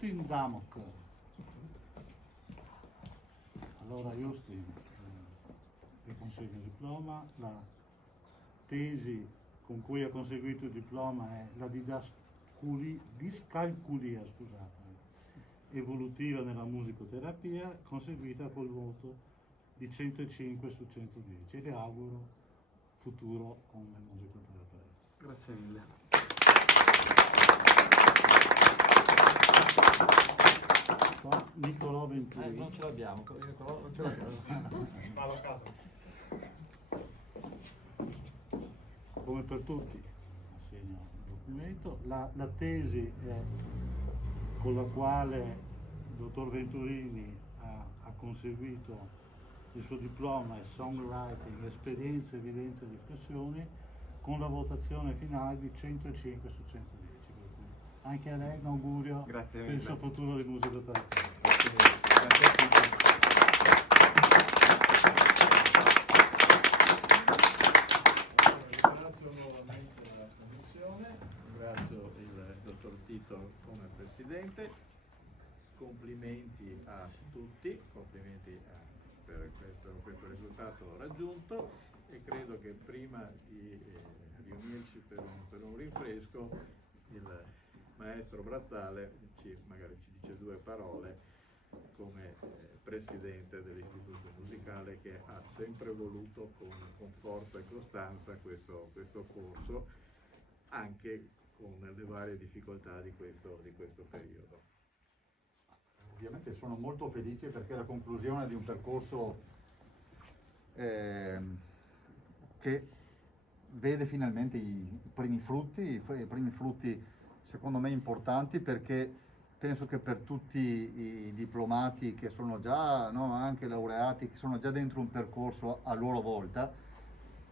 Justin Zamok. Allora Justin, vi consegno il diploma. La tesi con cui ha conseguito il diploma è la discalculia, evolutiva nella musicoterapia, conseguita col voto di 105 su 110, e le auguro futuro come musicoterapeuta. Grazie mille. Nicolò Venturi. Non ce l'abbiamo, non ce l'abbiamo. Vado a casa. Come per tutti, assegno il documento. La tesi con la quale il dottor Venturini ha conseguito il suo diploma è Songwriting, Esperienze, Evidenze e Riflessioni, con la votazione finale di 105 su 110. Anche a lei un augurio per il suo futuro di musicoterapia. Grazie a tutti. Ringrazio nuovamente la Commissione, ringrazio il dottor Tito come Presidente, complimenti a tutti, per questo risultato raggiunto, e credo che prima di riunirci per un rinfresco il maestro Brazzale magari ci dice due parole come presidente dell'istituto musicale, che ha sempre voluto con forza e costanza questo corso, anche con le varie difficoltà di questo periodo. Ovviamente sono molto felice perché è la conclusione di un percorso che vede finalmente i primi frutti secondo me importanti, perché penso che per tutti i diplomati che sono già, anche laureati, che sono già dentro un percorso a loro volta,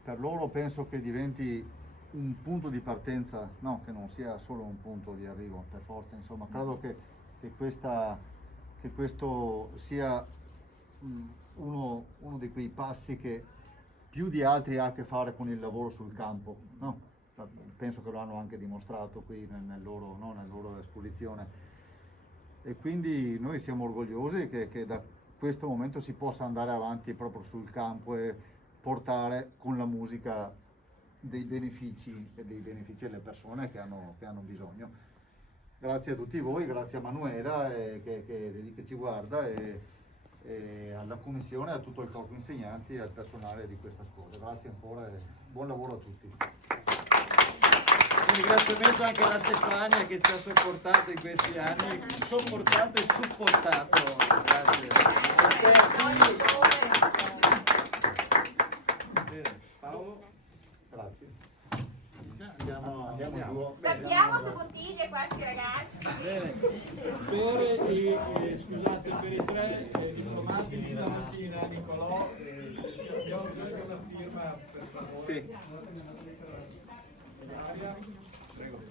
per loro penso che diventi un punto di partenza, che non sia solo un punto di arrivo per forza. Insomma, credo che questo sia uno di quei passi che più di altri ha a che fare con il lavoro sul campo, no? Penso che lo hanno anche dimostrato qui nella loro esposizione, e quindi noi siamo orgogliosi che da questo momento si possa andare avanti proprio sul campo e portare con la musica dei benefici alle persone che hanno bisogno. Grazie a tutti voi, grazie a Manuela che ci guarda, e alla commissione, a tutto il corpo insegnanti e al personale di questa scuola. Grazie ancora e buon lavoro a tutti. Un ringraziamento anche alla Stefania che ci ha sopportato in questi anni, sopportato e supportato. Grazie. Bene, Paolo? Grazie. Andiamo giù. Sappiamo se bottiglie questi ragazzi. Bene, scusate, per i tre diplomati stamattina, Nicolò, abbiamo bisogno di una firma, per favore. Sì. Prego.